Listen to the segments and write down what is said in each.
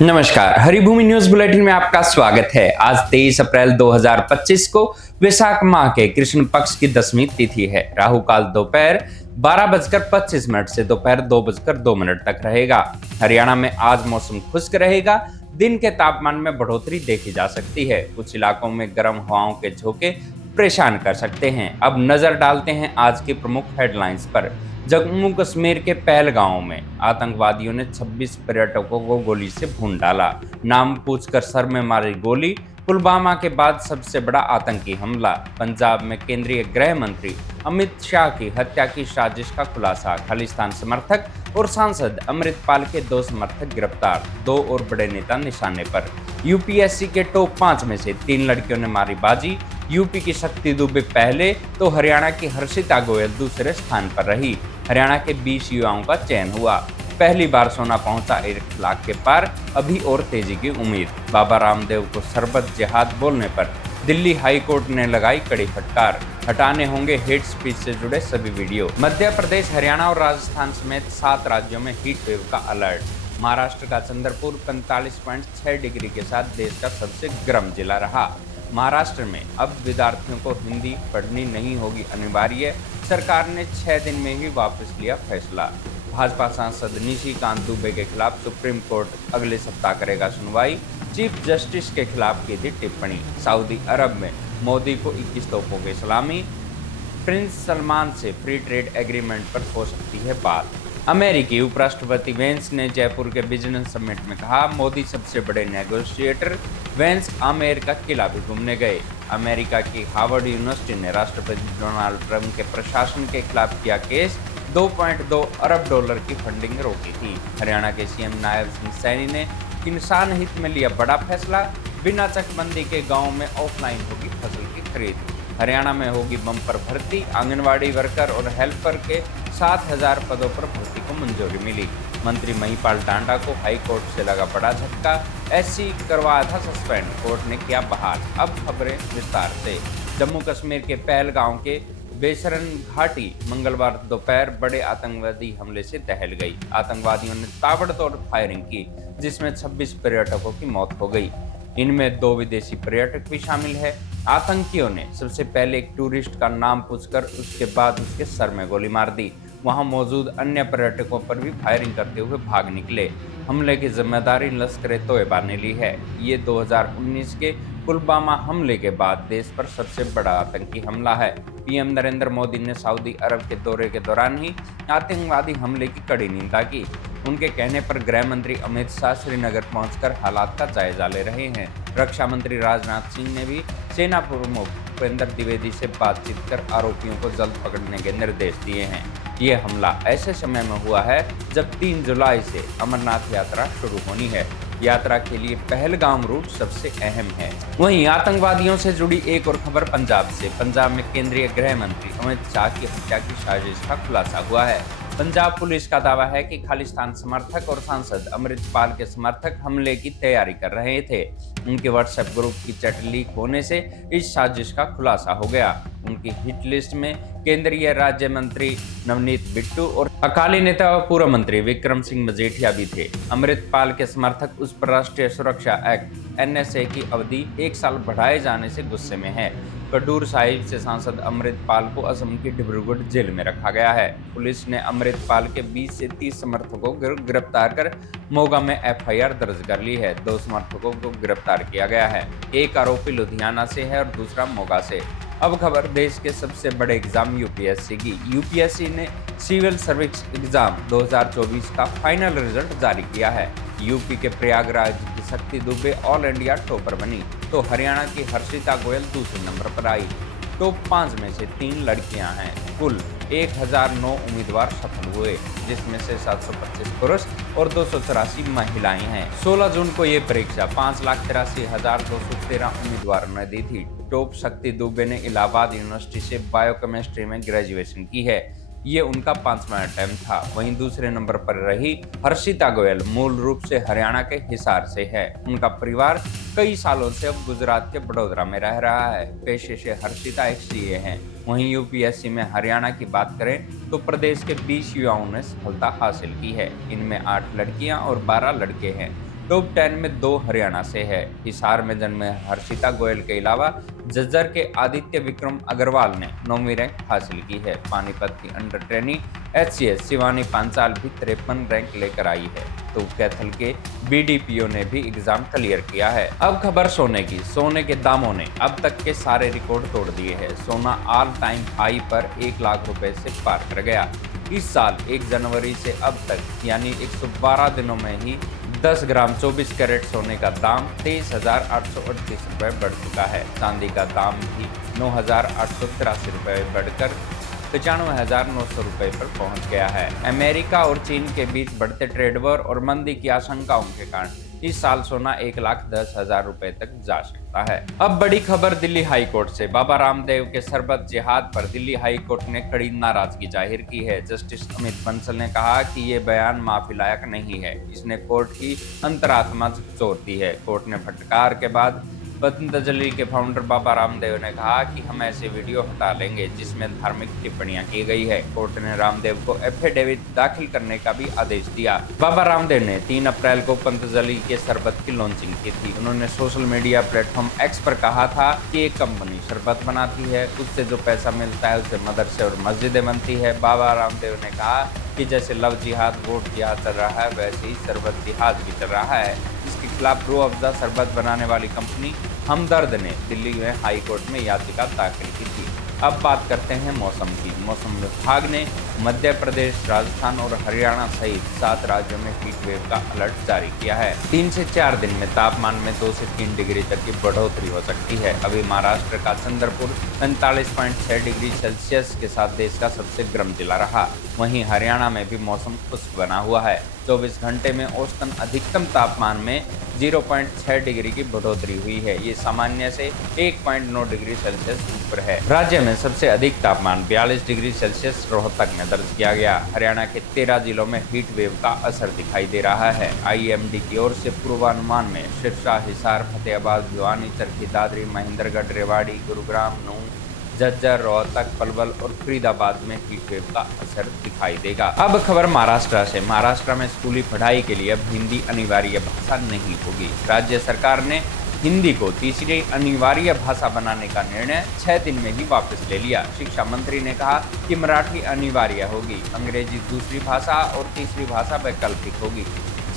नमस्कार, Haribhoomi news bulletin में आपका स्वागत है। आज 23 अप्रैल 2025 को वैशाख माह के कृष्ण पक्ष की 10वीं तिथि है। राहु काल दोपहर 12:25 से दोपहर 2:02 तक रहेगा। हरियाणा में आज मौसम खुश्क रहेगा। दिन के तापमान में बढ़ोतरी देखी जा सकती है। कुछ इलाकों में गर्म हवाओं के झोंके परेशान कर सकते हैं। अब नजर डालते हैं आज की प्रमुख हेडलाइंस पर। जम्मू कश्मीर के पहलगांव में आतंकवादियों ने 26 पर्यटकों को गोली से भून डाला। नाम पूछकर सर में मारी गोली। पुलवामा के बाद सबसे बड़ा आतंकी हमला। पंजाब में केंद्रीय गृह मंत्री अमित शाह की हत्या की साजिश का खुलासा। खालिस्तान समर्थक और सांसद अमृतपाल के 2 समर्थक गिरफ्तार। 2 और बड़े नेता निशाने पर। यूपीएससी के टॉप 5 में से 3 लड़कियों ने मारी बाजी। यूपी की शक्ति दुबे पहले तो हरियाणा की हर्षिता गोयल दूसरे स्थान पर रही। हरियाणा के 20 युवाओं का चयन हुआ। पहली बार सोना पहुंचा 1 लाख के पार। अभी और तेजी की उम्मीद। बाबा रामदेव को सरबत जिहाद बोलने पर दिल्ली हाई कोर्ट ने लगाई कड़ी फटकार। हटाने होंगे हेट स्पीच से जुड़े सभी वीडियो। मध्य प्रदेश, हरियाणा और राजस्थान समेत 7 राज्यों में हीट वेव का अलर्ट। महाराष्ट्र का चंद्रपुर 45.6 डिग्री के साथ देश का सबसे गर्म जिला रहा। महाराष्ट्र में अब विद्यार्थियों को हिंदी पढ़नी नहीं होगी अनिवार्य। सरकार ने 6 दिन में ही वापस लिया फैसला। भाजपा सांसद निशिकांत दुबे के खिलाफ सुप्रीम कोर्ट अगले सप्ताह करेगा सुनवाई। चीफ जस्टिस के खिलाफ की थी टिप्पणी। सऊदी अरब में मोदी को 21 तोपों की सलामी। प्रिंस सलमान से फ्री ट्रेड एग्रीमेंट पर हो सकती है बात। अमेरिकी उपराष्ट्रपति वेंस ने जयपुर के बिजनेस समिट में कहा, मोदी सबसे बड़े नेगोशिएटर। वेंस आमेर का किला भी घूमने गए। अमेरिका की हार्वर्ड यूनिवर्सिटी ने राष्ट्रपति डोनाल्ड ट्रंप के प्रशासन के खिलाफ किया केस। 2.2 अरब डॉलर की फंडिंग रोकी थी। हरियाणा के सीएम नायब सिंह सैनी ने किसान हित में लिया बड़ा फैसला। बिना चकबंदी के गाँव में ऑफलाइन होगी फसल की खरीद। हरियाणा में होगी बम्पर भर्ती। आंगनवाड़ी वर्कर और हेल्पर के 7,000 पदों पर भर्ती को मंजूरी मिली। मंत्री महिपाल टांडा को हाई कोर्ट से लगा बड़ा झटका। एससी करवाया था सस्पेंड, कोर्ट ने किया बहाल। अब खबरें विस्तार से। जम्मू कश्मीर के पहलगांव के बेसरन घाटी मंगलवार दोपहर बड़े आतंकवादी हमले से दहल गई। आतंकवादियों ने ताबड़तोड़ फायरिंग की, जिसमें 26 पर्यटकों की मौत हो गई। इनमें 2 विदेशी पर्यटक भी शामिल है। आतंकियों ने सबसे पहले एक टूरिस्ट का नाम पूछकर उसके बाद उसके सर में गोली मार दी। वहां मौजूद अन्य पर्यटकों पर भी फायरिंग करते हुए भाग निकले। हमले की जिम्मेदारी लश्कर-ए-तोयबा ने ली है। ये 2019 के पुलवामा हमले के बाद देश पर सबसे बड़ा आतंकी हमला है। पीएम नरेंद्र मोदी ने सऊदी अरब के दौरे के दौरान ही आतंकवादी हमले की कड़ी निंदा की। उनके कहने पर गृह मंत्री अमित शाह श्रीनगर पहुंचकर हालात का जायजा ले रहे हैं। रक्षा मंत्री राजनाथ सिंह ने भी सेना प्रमुख भूपेंद्र द्विवेदी से बातचीत कर आरोपियों को जल्द पकड़ने के निर्देश दिए हैं। ये हमला ऐसे समय में हुआ है जब 3 जुलाई से अमरनाथ यात्रा शुरू होनी है। यात्रा के लिए पहलगाम रूट सबसे अहम है। वहीं आतंकवादियों से जुड़ी एक और खबर पंजाब से। पंजाब में केंद्रीय गृह मंत्री अमित शाह की हत्या की साजिश का खुलासा हुआ है। पंजाब पुलिस का दावा है कि खालिस्तान समर्थक और सांसद अमृतपाल के समर्थक हमले की तैयारी कर रहे थे। उनके व्हाट्सएप ग्रुप की चैट लीक होने से इस साजिश का खुलासा हो गया। उनकी हिट लिस्ट में केंद्रीय राज्य मंत्री नवनीत बिट्टू और अकाली नेता व पूर्व मंत्री विक्रम सिंह मजीठिया भी थे। अमृतपाल के समर्थक उस पर राष्ट्रीय सुरक्षा एक्ट एनएसए की अवधि 1 साल बढ़ाए जाने से गुस्से में है। खडूर साहिब से सांसद अमृतपाल को असम की डिब्रूगढ़ जेल में रखा गया है। पुलिस ने अमृतपाल के 20 से 30 समर्थकों को गिरफ्तार कर मोगा में एफआईआर दर्ज कर ली है। 2 समर्थकों को गिरफ्तार किया गया है। एक आरोपी लुधियाना से है और दूसरा मोगा से। अब खबर देश के सबसे बड़े एग्जाम यूपीएससी की। यूपीएससी ने सिविल सर्विस एग्जाम 2024 का फाइनल रिजल्ट जारी किया है। यूपी के प्रयागराज की शक्ति दुबे ऑल इंडिया टॉपर बनी, तो हरियाणा की हर्षिता गोयल दूसरे नंबर पर आई। टॉप 5 में से 3 लड़कियां हैं। कुल 1009 उम्मीदवार सफल हुए, जिसमें से 725 पुरुष और 284 महिलाएं हैं। 16 जून को ये परीक्षा 5,83,213 उम्मीदवारों ने दी थी। टॉप शक्ति दुबे ने इलाहाबाद यूनिवर्सिटी से बायोकेमिस्ट्री में ग्रेजुएशन की है। ये उनका 5वां अटेम्प्ट था। वहीं दूसरे नंबर पर रही हर्षिता गोयल, मूल रूप से हरियाणा के हिसार से है। उनका परिवार कई सालों से अब गुजरात के बड़ोदरा में रह रहा है। पेशे से हर्षिता एक सीए हैं। वहीं यूपीएससी में हरियाणा की बात करें तो प्रदेश के 20 युवाओं ने सफलता हासिल की है। इनमें 8 लड़कियां और 12 लड़के हैं। टॉप 10 में 2 हरियाणा से है। हिसार में जन्मे हर्षिता गोयल के अलावा झज्जर के आदित्य विक्रम अग्रवाल ने 9वीं रैंक हासिल की है। पानीपत की under training HCS Shivani Panchal भी 53 रैंक लेकर आई है। तो कैथल के BDPO ने भी एग्जाम क्लियर किया है। अब खबर सोने की। सोने के दामों ने अब तक के सारे रिकॉर्ड तोड़ दिए हैं। सोना ऑल टाइम हाई पर 1 लाख रुपए से पार कर गया। इस साल 1 जनवरी से अब तक यानी 112 दिनों में ही 10 ग्राम 24 कैरेट सोने का दाम 23,838 रुपये बढ़ चुका है। चांदी का दाम भी 9,883 रुपये बढ़कर 95,900 रुपये पर पहुंच गया है। अमेरिका और चीन के बीच बढ़ते ट्रेड वॉर और मंदी की आशंकाओं के कारण इस साल सोना 1,10,000 रुपए तक जा सकता है। अब बड़ी खबर दिल्ली हाई कोर्ट से। बाबा रामदेव के सरबत जिहाद पर दिल्ली हाई कोर्ट ने कड़ी नाराजगी जाहिर की है। जस्टिस अमित बंसल ने कहा कि ये बयान माफी लायक नहीं है। इसने कोर्ट की अंतरात्मा चोट दी है। कोर्ट ने फटकार के बाद पतंजलि के फाउंडर बाबा रामदेव ने कहा कि हम ऐसे वीडियो हटा लेंगे जिसमें धार्मिक टिप्पणियां की गई है। कोर्ट ने रामदेव को एफिडेविट दाखिल करने का भी आदेश दिया। बाबा रामदेव ने 3 अप्रैल को पतंजलि के शरबत की लॉन्चिंग की थी। उन्होंने सोशल मीडिया प्लेटफॉर्म एक्स पर कहा था कि एक कंपनी शरबत बनाती है, उससे जो पैसा मिलता है उससे मदरसे और मस्जिदें बनती है। बाबा रामदेव ने कहा कि जैसे लव जिहाद, वोट जिहाद चल रहा है, वैसे ही शरबत जिहाद भी चल रहा है। इसके खिलाफ रूह अफ़ज़ा शरबत बनाने वाली कंपनी हमदर्द ने दिल्ली में हाई कोर्ट में याचिका दाखिल की थी। अब बात करते हैं मौसम की। मौसम विभाग ने मध्य प्रदेश, राजस्थान और हरियाणा सहित 7 राज्यों में हीट वेव का अलर्ट जारी किया है। 3 से 4 दिन में तापमान में 2 से 3 डिग्री तक की बढ़ोतरी हो सकती है। अभी महाराष्ट्र का चंद्रपुर 45.6 डिग्री सेल्सियस के साथ देश का सबसे गर्म जिला रहा। वहीं हरियाणा में भी मौसम खुश्क बना हुआ है। 24 घंटे में औसतन अधिकतम तापमान में 0.6 डिग्री की बढ़ोतरी हुई है। ये सामान्य से 1.9 डिग्री सेल्सियस ऊपर है। राज्य में सबसे अधिक तापमान 42 डिग्री सेल्सियस रोहतक में दर्ज किया गया। हरियाणा के 13 जिलों में हीट वेव का असर दिखाई दे रहा है। IMD की ओर से पूर्वानुमान में सिरसा, हिसार, फतेहाबाद, भिवानी, चरखी दादरी, महेंद्रगढ़, रेवाड़ी, गुरुग्राम, नूंह, झज्जर, रोहतक, पलवल और फरीदाबाद में हीट वेव का असर दिखाई देगा। अब खबर महाराष्ट्र से। महाराष्ट्र में स्कूली पढ़ाई के लिए अब हिंदी अनिवार्य भाषा नहीं होगी। राज्य सरकार ने हिंदी को तीसरी अनिवार्य भाषा बनाने का निर्णय 6 दिन में ही वापस ले लिया। शिक्षा मंत्री ने कहा कि मराठी अनिवार्य होगी, अंग्रेजी दूसरी भाषा और तीसरी भाषा वैकल्पिक होगी।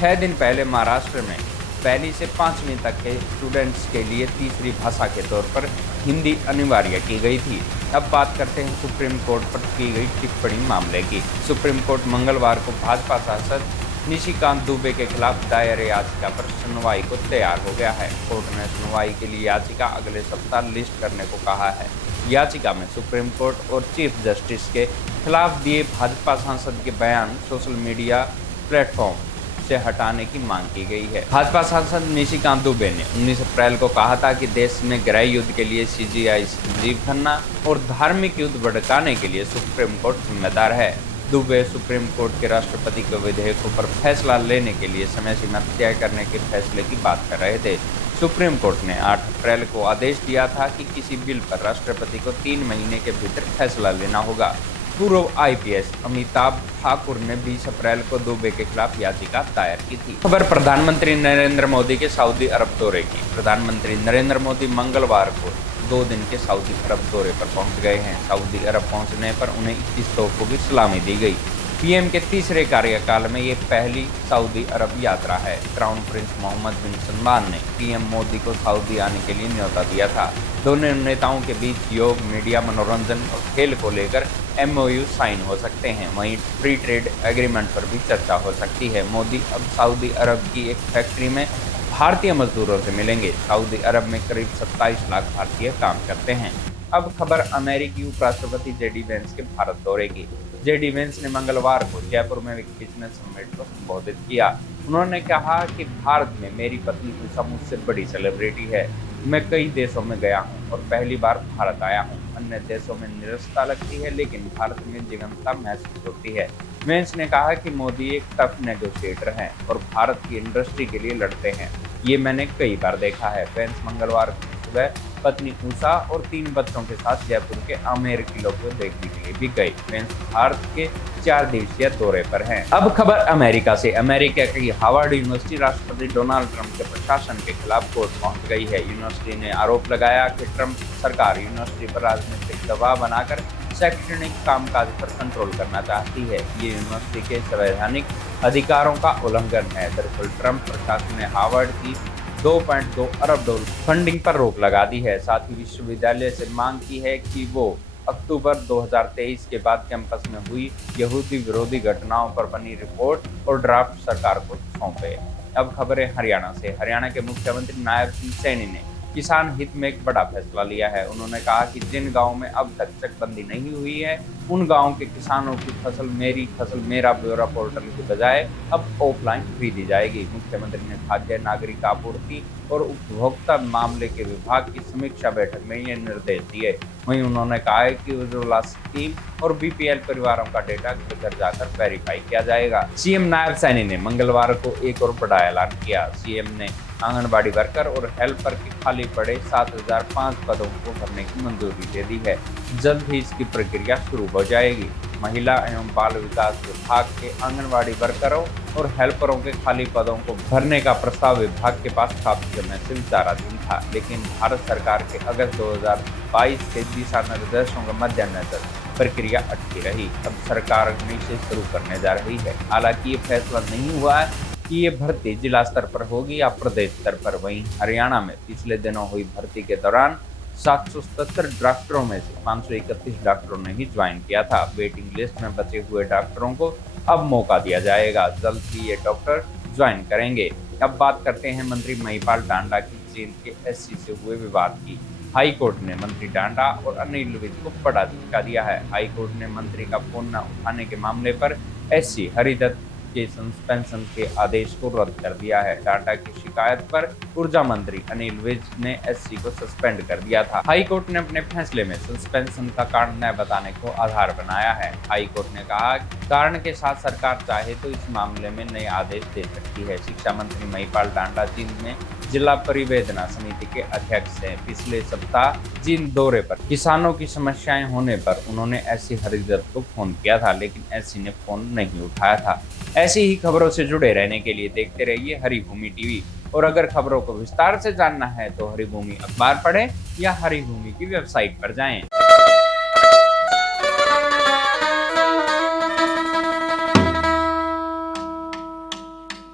6 दिन पहले महाराष्ट्र में 1ली से 5वीं तक के स्टूडेंट्स के लिए तीसरी भाषा के तौर पर हिंदी अनिवार्य की गई थी। अब बात करते हैं सुप्रीम कोर्ट पर की गई टिप्पणी मामले की। सुप्रीम कोर्ट मंगलवार को भाजपा सांसद निशिकांत दुबे के खिलाफ दायर याचिका पर सुनवाई को तैयार हो गया है। कोर्ट ने सुनवाई के लिए याचिका अगले सप्ताह लिस्ट करने को कहा है। याचिका में सुप्रीम कोर्ट और चीफ जस्टिस के खिलाफ दिए भाजपा सांसद के बयान सोशल मीडिया प्लेटफॉर्म से हटाने की मांग की गई है। भाजपा सांसद निशिकांत दुबे ने 19 अप्रैल को कहा था कि देश में गृह युद्ध के लिए CGI संजीव खन्ना और धार्मिक युद्ध भड़काने के लिए सुप्रीम कोर्ट जिम्मेदार है। दुबे सुप्रीम कोर्ट के राष्ट्रपति के विधेयकों पर फैसला लेने के लिए समय सीमा तय करने के फैसले की बात कर रहे थे। सुप्रीम कोर्ट ने 8 अप्रैल को आदेश दिया था कि किसी बिल पर राष्ट्रपति को 3 महीने के भीतर फैसला लेना होगा। पूर्व IPS अमिताभ ठाकुर ने 20 अप्रैल को दुबे के खिलाफ याचिका दायर की थी। खबर प्रधानमंत्री नरेंद्र मोदी के सऊदी अरब दौरे की। प्रधानमंत्री नरेंद्र मोदी मंगलवार को 2 दिन के सऊदी अरब दौरे पर पहुंच गए हैं। सऊदी अरब पहुंचने पर उन्हें 21 तोपों की सलामी दी गई। PM के तीसरे कार्यकाल में ये पहली सऊदी अरब यात्रा है। क्राउन प्रिंस मोहम्मद बिन सलमान ने PM मोदी को सऊदी आने के लिए न्योता दिया था। दोनों नेताओं के बीच योग, मीडिया, मनोरंजन और खेल को लेकर MOU साइन हो सकते हैं। वहीं फ्री ट्रेड एग्रीमेंट पर भी चर्चा हो सकती है। मोदी अब सऊदी अरब की एक फैक्ट्री में भारतीय मजदूरों से मिलेंगे। सऊदी अरब में करीब 27 लाख भारतीय काम करते हैं। अब खबर अमेरिकी उपराष्ट्रपति JD वेंस के भारत दौरे की। JD वेंस ने मंगलवार को जयपुर में एक बिजनेस समिट को संबोधित किया। उन्होंने कहा कि भारत में मेरी पत्नी उषा मुझसे बड़ी सेलिब्रिटी है। मैं कई देशों में गया हूं और पहली बार भारत आया हूं। अन्य देशों में निरसता लगती है, लेकिन भारत में जीवंतता महसूस होती है। वेंस ने कहा कि मोदी एक टफ नेगोशिएटर हैं और भारत की इंडस्ट्री के लिए लड़ते हैं। ये मैंने कई बार देखा है। वेंस मंगलवार को सुबह पत्नी उषा और 3 बच्चों के साथ जयपुर के आमेर किले को देखने के लिए भी गए। प्रिंस भारत के 4 दिवसीय दौरे पर हैं। अब खबर अमेरिका से। अमेरिका की हार्वर्ड यूनिवर्सिटी राष्ट्रपति डोनाल्ड ट्रंप के प्रशासन के खिलाफ कोर्ट पहुंच गई है। यूनिवर्सिटी ने आरोप लगाया कि ट्रंप सरकार यूनिवर्सिटी पर राजनीतिक दबाव बनाकर शैक्षणिक कामकाज पर कंट्रोल करना चाहती है। ये यूनिवर्सिटी के संवैधानिक अधिकारों का उल्लंघन है। दरअसल ट्रंप प्रशासन ने हार्वर्ड की 2.2 अरब डॉलर फंडिंग पर रोक लगा दी है। साथ ही विश्वविद्यालय से मांग की है कि वो अक्टूबर 2023 के बाद कैंपस में हुई यहूदी विरोधी घटनाओं पर बनी रिपोर्ट और ड्राफ्ट सरकार को सौंपे। अब खबरें हरियाणा से। हरियाणा के मुख्यमंत्री नायब सिंह सैनी ने किसान हित में एक बड़ा फैसला लिया है। उन्होंने कहा कि जिन गांवों में अब तक चकबंदी नहीं हुई है, उन गांवों के किसानों की फसल मेरा ब्यौरा पोर्टल की बजाय अब ऑफलाइन खरीदी जाएगी। मुख्यमंत्री ने खाद्य नागरिक आपूर्ति और उपभोक्ता मामले के विभाग की समीक्षा बैठक में ये निर्देश दिए। वहीं उन्होंने कहा है कि उज्ज्वला स्कीम और बीपीएल परिवारों का डेटा घर घर जाकर वेरीफाई किया जाएगा। सीएम नायब सैनी ने मंगलवार को एक और बड़ा ऐलान किया। सीएम ने आंगनबाड़ी वर्कर और हेल्पर के खाली पड़े 7005 पदों को भरने की मंजूरी दे दी है। जल्द ही इसकी प्रक्रिया शुरू हो जाएगी। महिला एवं बाल विकास विभाग के आंगनबाड़ी वर्करों और हेल्परों के खाली पदों को भरने का प्रस्ताव विभाग के पास काफी समय से विचाराधीन था, लेकिन भारत सरकार के अगस्त 2022 के दिशा निर्देशों के मद्देनजर प्रक्रिया अटकी रही। अब सरकार इसे शुरू करने जा रही है। हालांकि ये फैसला नहीं हुआ है कि ये भर्ती जिला स्तर पर होगी या प्रदेश स्तर पर। वहीं हरियाणा में पिछले दिनों हुई भर्ती के दौरान 777 डॉक्टरों में से 531 डॉक्टरों ने ही ज्वाइन किया था। वेटिंग लिस्ट में बचे हुए डॉक्टरों को अब मौका दिया जाएगा। जल्द ही ये डॉक्टर ज्वाइन करेंगे। अब बात करते हैं मंत्री महिपाल टांडा की जींद के एससी से हुए विवाद की। हाई कोर्ट ने मंत्री टांडा और अनिल विज को बड़ा झटका दिया है। हाई कोर्ट ने मंत्री का फोन न उठाने के मामले पर एससी हरिदत्त के सस्पेंशन के आदेश को रद्द कर दिया है। टाटा की शिकायत पर ऊर्जा मंत्री अनिल विज ने एससी को सस्पेंड कर दिया था। हाई कोर्ट ने अपने फैसले में सस्पेंशन का कारण न बताने को आधार बनाया है। हाई कोर्ट ने कहा कारण के साथ सरकार चाहे तो इस मामले में नए आदेश दे सकती है। शिक्षा मंत्री महिपाल टांडा जींद में जिला परिवेदना समिति के अध्यक्ष हैं। पिछले सप्ताह जींद दौरे पर किसानों की समस्याएं होने पर उन्होंने एससी हरिदत्त को फोन किया था, लेकिन एससी ने फोन नहीं उठाया था। ऐसी ही खबरों से जुड़े रहने के लिए देखते रहिए हरिभूमि टीवी। और अगर खबरों को विस्तार से जानना है तो हरिभूमि अखबार पढ़ें या हरिभूमि की वेबसाइट पर जाएं।